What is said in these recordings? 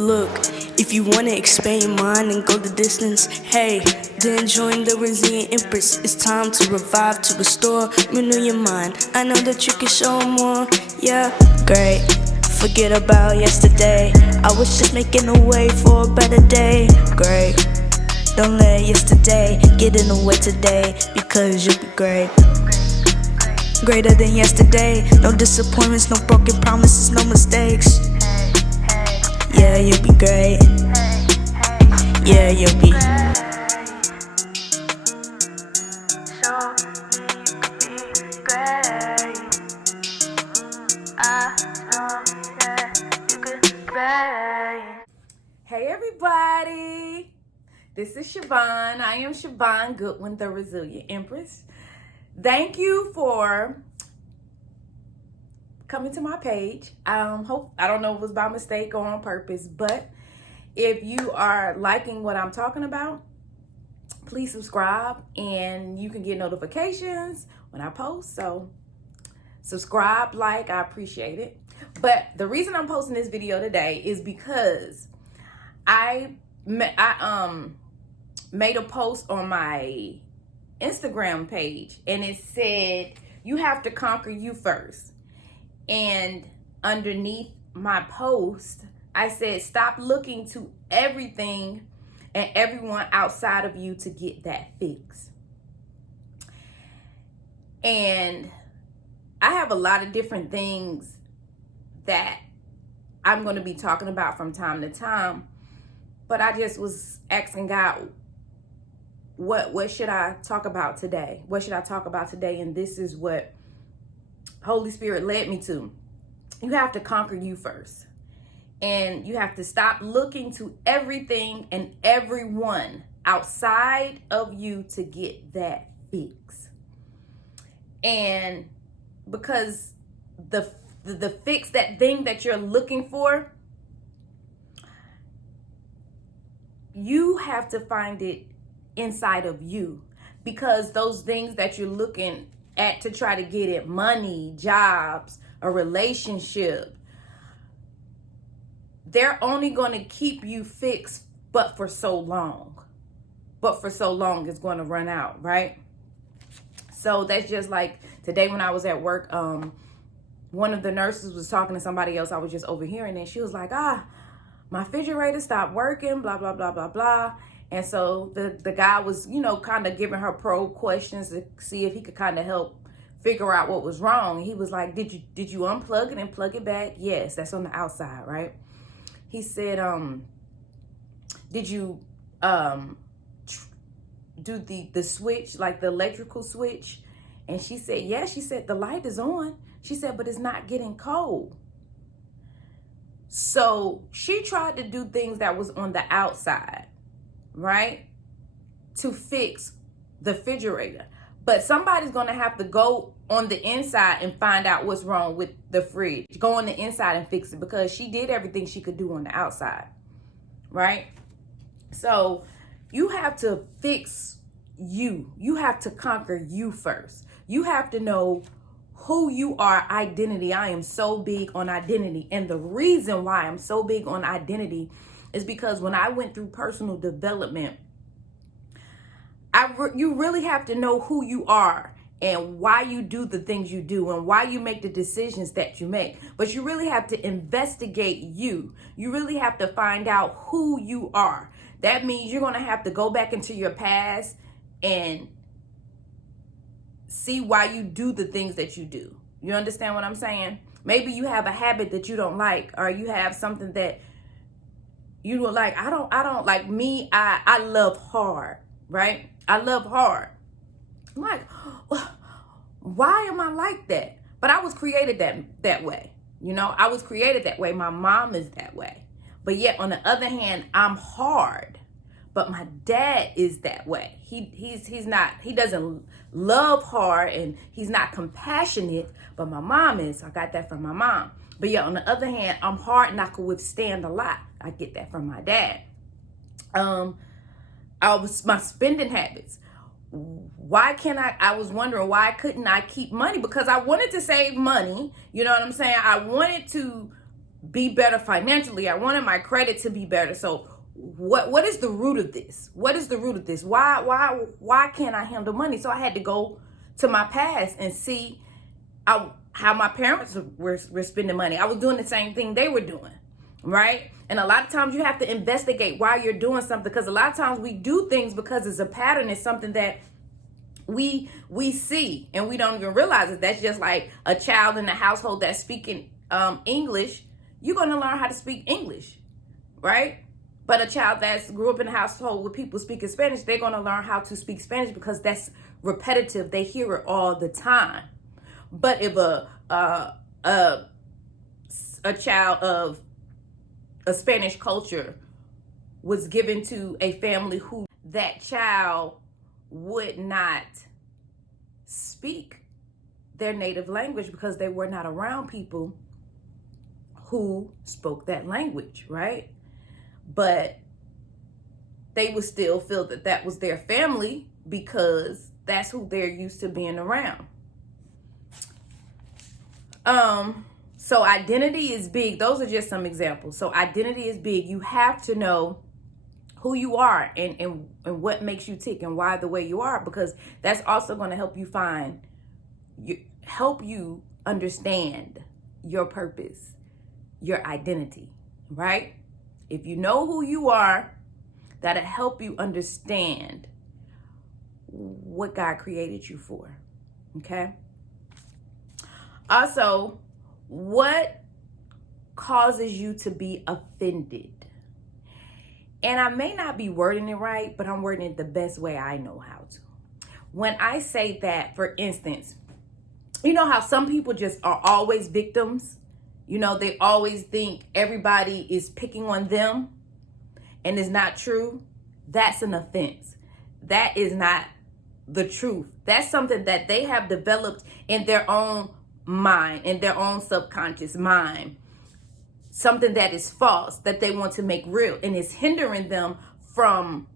Look, if you wanna expand your mind and go the distance, hey, then join the Resilient Empress. It's time to revive, to restore, renew your mind. I know that you can show more, yeah, great. Forget about yesterday. I was just making a way for a better day, great. Don't let yesterday get in the way today, because you'll be great. Greater than yesterday, no disappointments, no broken promises, no mistakes. Yeah, you'll be great. Yeah, you'll be. So you could be great. I know that you could be great. Hey everybody, this is Siobhan. I am Siobhan Goodwin, the Resilient Empress. Thank you for coming to my page. I don't know if it was by mistake or on purpose, but if you are liking what I'm talking about, please subscribe and you can get notifications when I post. So subscribe, like, I appreciate it. But the reason I'm posting this video today is because I made a post on my Instagram page and it said, you have to conquer you first. And underneath my post, I said, stop looking to everything and everyone outside of you to get that fix. And I have a lot of different things that I'm going to be talking about from time to time. But I just was asking God, what should I talk about today? What should I talk about today? And this is what Holy Spirit led me to. You have to conquer you first. And you have to stop looking to everything and everyone outside of you to get that fix. And because the fix, that thing that you're looking for, you have to find it inside of you, because those things that you're looking at to try to get it, money, jobs, a relationship, they're only going to keep you fixed but for so long. But for so long, it's going to run out, right? So that's just like today when I was at work, one of the nurses was talking to somebody else. I was just overhearing, and she was like, my refrigerator stopped working, blah, blah, blah, blah, blah. And so the guy was, kind of giving her probe questions to see if he could kind of help figure out what was wrong. He was like, did you unplug it and plug it back? Yes, that's on the outside, right? He said, did you do the switch, like the electrical switch? And she said, yeah. She said, the light is on. She said, but it's not getting cold. So she tried to do things that was on the outside, right, to fix the refrigerator. But somebody's going to have to go on the inside and find out what's wrong with the fridge. Go on the inside and fix it, because she did everything she could do on the outside, right? So you have to fix you. You have to conquer you first. You have to know who you are, identity. I am so big on identity. And the reason why I'm so big on identity is because when I went through personal development, you really have to know who you are and why you do the things you do and why you make the decisions that you make. But you really have to investigate you. You really have to find out who you are. That means you're going to have to go back into your past and see why you do the things that you do. You understand what I'm saying? Maybe you have a habit that you don't like, or you have something that you don't like. I don't like me. I love hard, right? I love hard. I'm like, why am I like that? But I was created that way. I was created that way. My mom is that way. But yet on the other hand, I'm hard. But my dad is that way. He's not, he doesn't love hard, and he's not compassionate, but my mom is. I got that from my mom. But yeah, on the other hand, I'm hard and I can withstand a lot. I get that from my dad. My spending habits. I was wondering, why couldn't I keep money? Because I wanted to save money. You know what I'm saying? I wanted to be better financially. I wanted my credit to be better. So what is the root of this? What is the root of this? Why can't I handle money? So I had to go to my past and see how my parents were spending money. I was doing the same thing they were doing, right? And a lot of times you have to investigate why you're doing something, because a lot of times we do things because it's a pattern. It's something that we see and we don't even realize it. That's just like a child in a household that's speaking English. You're going to learn how to speak English, right? But a child that's grew up in a household with people speaking Spanish, they're going to learn how to speak Spanish because that's repetitive. They hear it all the time. But if a child of a Spanish culture was given to a family who that child would not speak their native language because they were not around people who spoke that language, right? But they would still feel that that was their family because that's who they're used to being around. So identity is big. Those are just some examples. So identity is big. You have to know who you are and what makes you tick and why the way you are, because that's also going to help you understand your purpose, your identity, right? If you know who you are, that'll help you understand what God created you for, okay? Also, what causes you to be offended? And I may not be wording it right, but I'm wording it the best way I know how to. When I say that, for instance, you know how some people just are always victims? You know, they always think everybody is picking on them and it's not true. That's an offense. That is not the truth. That's something that they have developed in their own mind, in their own subconscious mind. Something that is false that they want to make real, and it's hindering them from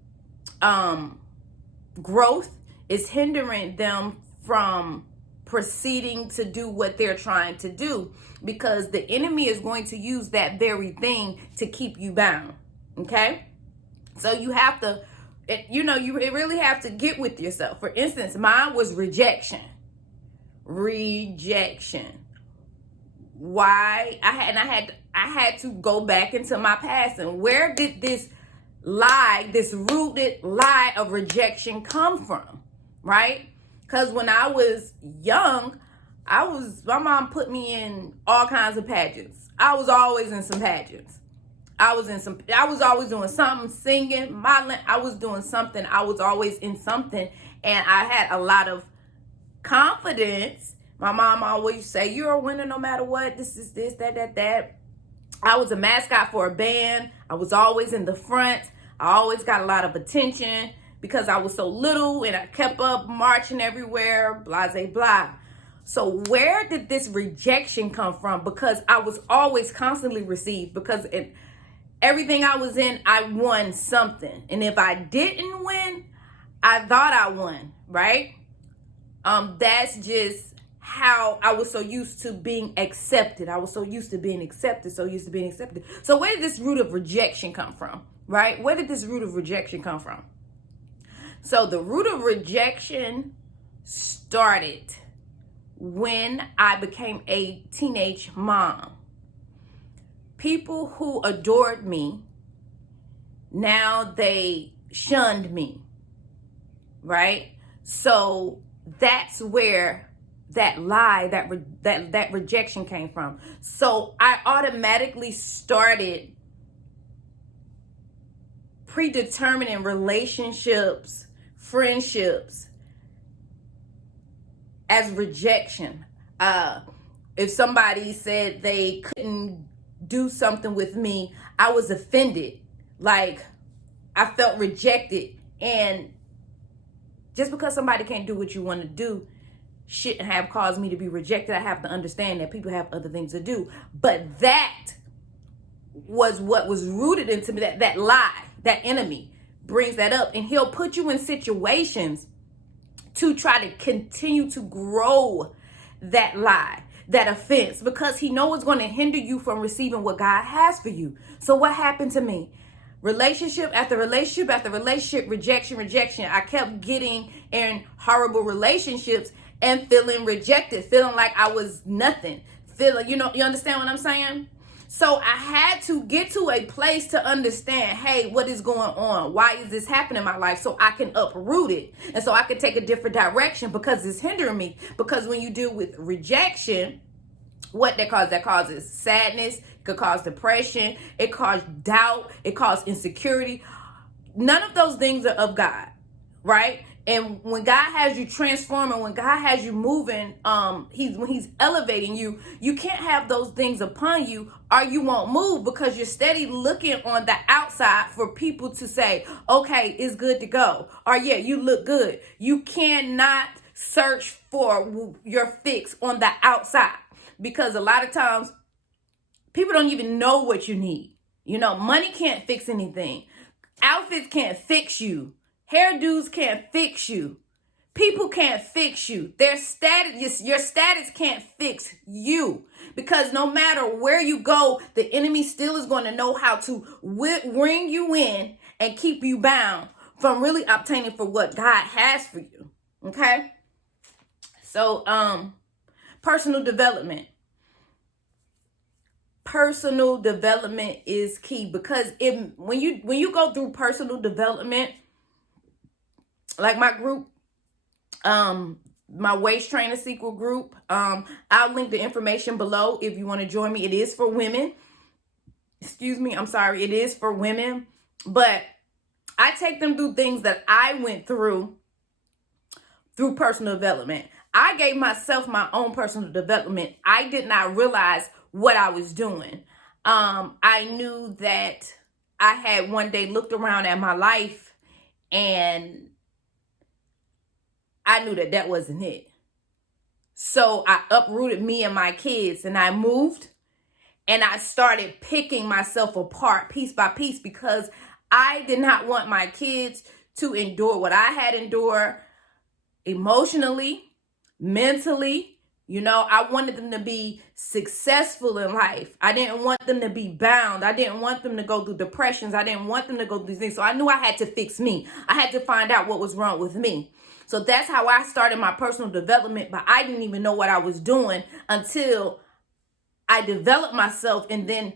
growth. It's hindering them from proceeding to do what they're trying to do, because the enemy is going to use that very thing to keep you bound. Okay? So you have to, you really have to get with yourself. For instance, mine was rejection. Why? I had to go back into my past, and where did this rooted lie of rejection come from? Right? Because when I was young, my mom put me in all kinds of pageants. I was always in some pageants. I was always doing something, singing, modeling. I was doing something. I was always in something, and I had a lot of confidence. My mom always say, "You're a winner no matter what. This is this, that." I was a mascot for a band. I was always in the front. I always got a lot of attention because I was so little and I kept up marching everywhere, blah, blah, blah. So where did this rejection come from? Because I was always constantly received, because everything I was in, I won something. And if I didn't win, I thought I won, right? That's just how I was so used to being accepted. So used to being accepted. So where did this root of rejection come from, right? Where did this root of rejection come from? So the root of rejection started when I became a teenage mom. People who adored me, now they shunned me, right? So that's where that lie, that rejection came from. So I automatically started predetermining relationships, friendships as rejection. If somebody said they couldn't do something with me, I was offended. Like, I felt rejected. And just because somebody can't do what you want to do shouldn't have caused me to be rejected. I have to understand that people have other things to do. But that was what was rooted into me, that lie, that enemy brings that up. And he'll put you in situations to try to continue to grow that lie, that offense because he knows it's going to hinder you from receiving what God has for you. So what happened to me? Relationship after relationship after relationship, rejection. I kept getting in horrible relationships and feeling rejected, feeling like I was nothing. Feeling, you understand what I'm saying? So I had to get to a place to understand, hey, what is going on? Why is this happening in my life? So I can uproot it. And so I can take a different direction because it's hindering me. Because when you deal with rejection, what that causes? That causes sadness, it could cause depression, it causes doubt, it causes insecurity. None of those things are of God, right? And when God has you transforming, when God has you moving, when he's elevating you, you can't have those things upon you or you won't move because you're steady looking on the outside for people to say, okay, it's good to go. Or yeah, you look good. You cannot search for your fix on the outside because a lot of times people don't even know what you need. Money can't fix anything. Outfits can't fix you. Hairdos can't fix you. People can't fix you. Your status can't fix you. Because no matter where you go, the enemy still is going to know how to ring you in and keep you bound from really obtaining for what God has for you. Okay? So, personal development. Personal development is key because when you go through personal development, like my group, my waist trainer sequel group, I'll link the information below if you want to join me. It is for women. It is for women, but I take them through things that I went through personal development. I gave myself my own personal development. I did not realize what I was doing. I knew that I had one day looked around at my life and I knew that wasn't it. So I uprooted me and my kids and I moved and I started picking myself apart piece by piece because I did not want my kids to endure what I had endured emotionally, mentally. I wanted them to be successful in life. I didn't want them to be bound. I didn't want them to go through depressions. I didn't want them to go through these things. So I knew I had to fix me. I had to find out what was wrong with me. So that's how I started my personal development, but I didn't even know what I was doing until I developed myself. And then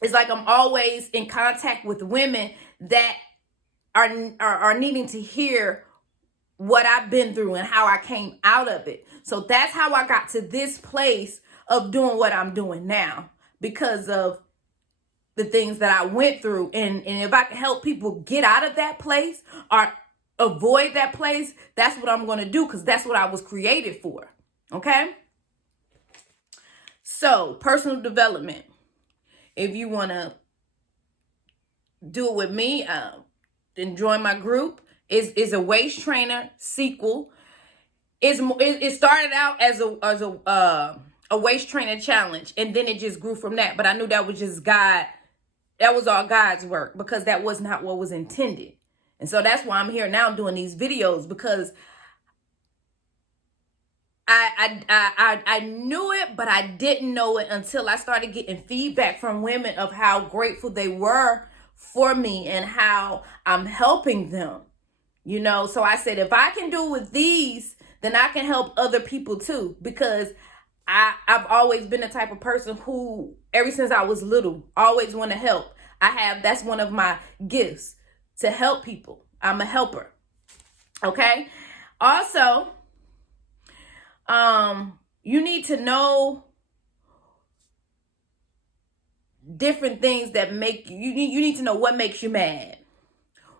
it's like I'm always in contact with women that are needing to hear what I've been through and how I came out of it. So that's how I got to this place of doing what I'm doing now because of the things that I went through. And if I can help people get out of that place or avoid that place, that's what I'm going to do because that's what I was created for. Okay? So, personal development. If you want to do it with me, then join my group. Is a waist trainer sequel. It started out as a waist trainer challenge, and then it just grew from that. But I knew that was just God. That was all God's work because that was not what was intended. And so that's why I'm here now doing these videos because I knew it, but I didn't know it until I started getting feedback from women of how grateful they were for me and how I'm helping them. So I said, if I can do it with these, then I can help other people too, because I've always been the type of person who, ever since I was little, always want to help. That's one of my gifts, to help people. I'm a helper. Okay. Also, you need to know different things that make you need to know what makes you mad.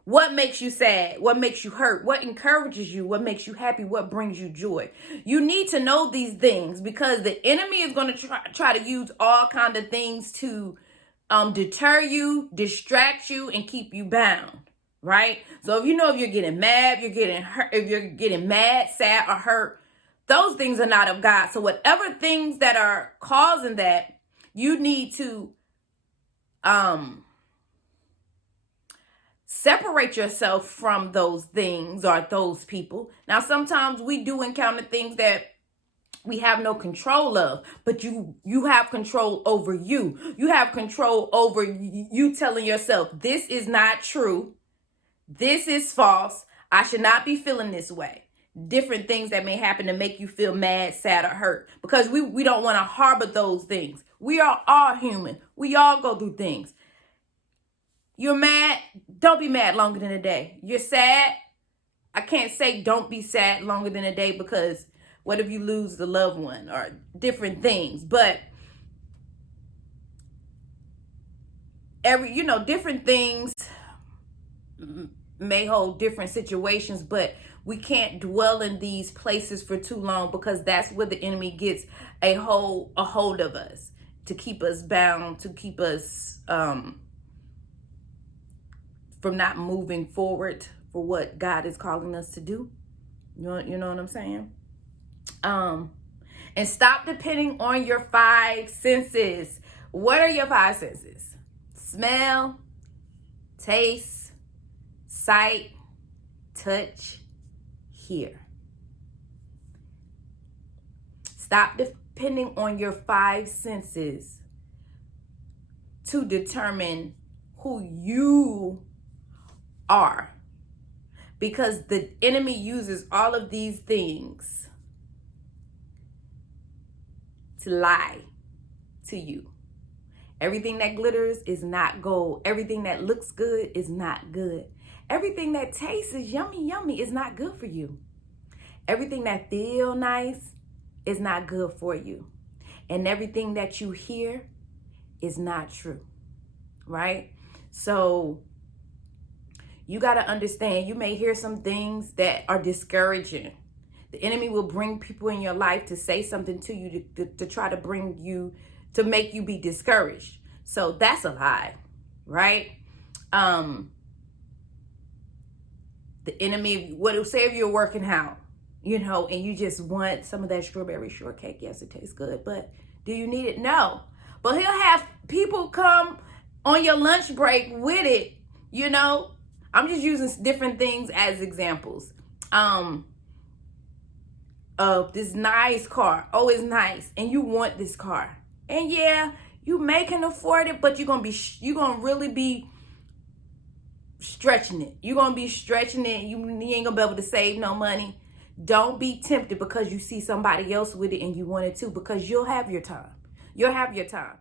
What makes you sad? What makes you hurt? What encourages you? What makes you happy? What brings you joy? You need to know these things because the enemy is going to try to use all kinds of things to deter you, distract you, and keep you bound, right? So if you're getting mad, you're getting hurt, if you're getting mad, sad, or hurt, those things are not of God. So whatever things that are causing that, you need to separate yourself from those things or those people. Now, sometimes we do encounter things that we have no control of, but you have control over you. You have control over you telling yourself, this is not true. This is false. I should not be feeling this way. Different things that may happen to make you feel mad, sad, or hurt, because we don't want to harbor those things. We are all human. We all go through things. You're mad. Don't be mad longer than a day. You're sad. I can't say don't be sad longer than a day, because what if you lose the loved one or different things? But different things may hold different situations, but we can't dwell in these places for too long, because that's where the enemy gets a hold of us, to keep us bound, to keep us from not moving forward for what God is calling us to do. You know what I'm saying? And stop depending on your 5 senses. What are your 5 senses? Smell, taste, sight, touch, hear. Stop depending on your 5 senses to determine who you are, because the enemy uses all of these things to lie to you. Everything that glitters is not gold. Everything that looks good is not good. Everything that tastes yummy is not good for you. Everything that feels nice is not good for you. And everything that you hear is not true, right? So you got to understand, you may hear some things that are discouraging. The enemy will bring people in your life to say something to you to try to bring you, to make you be discouraged. So that's a lie, right? The enemy, say if you're working out, and you just want some of that strawberry shortcake. Yes, it tastes good, but do you need it? No. But he'll have people come on your lunch break with it, I'm just using different things as examples. Of this nice car. Oh, it's nice. And you want this car. And yeah, you may can afford it, but you're going to really be stretching it. You're going to be stretching it. You ain't going to be able to save no money. Don't be tempted because you see somebody else with it and you want it too, because you'll have your time. You'll have your time.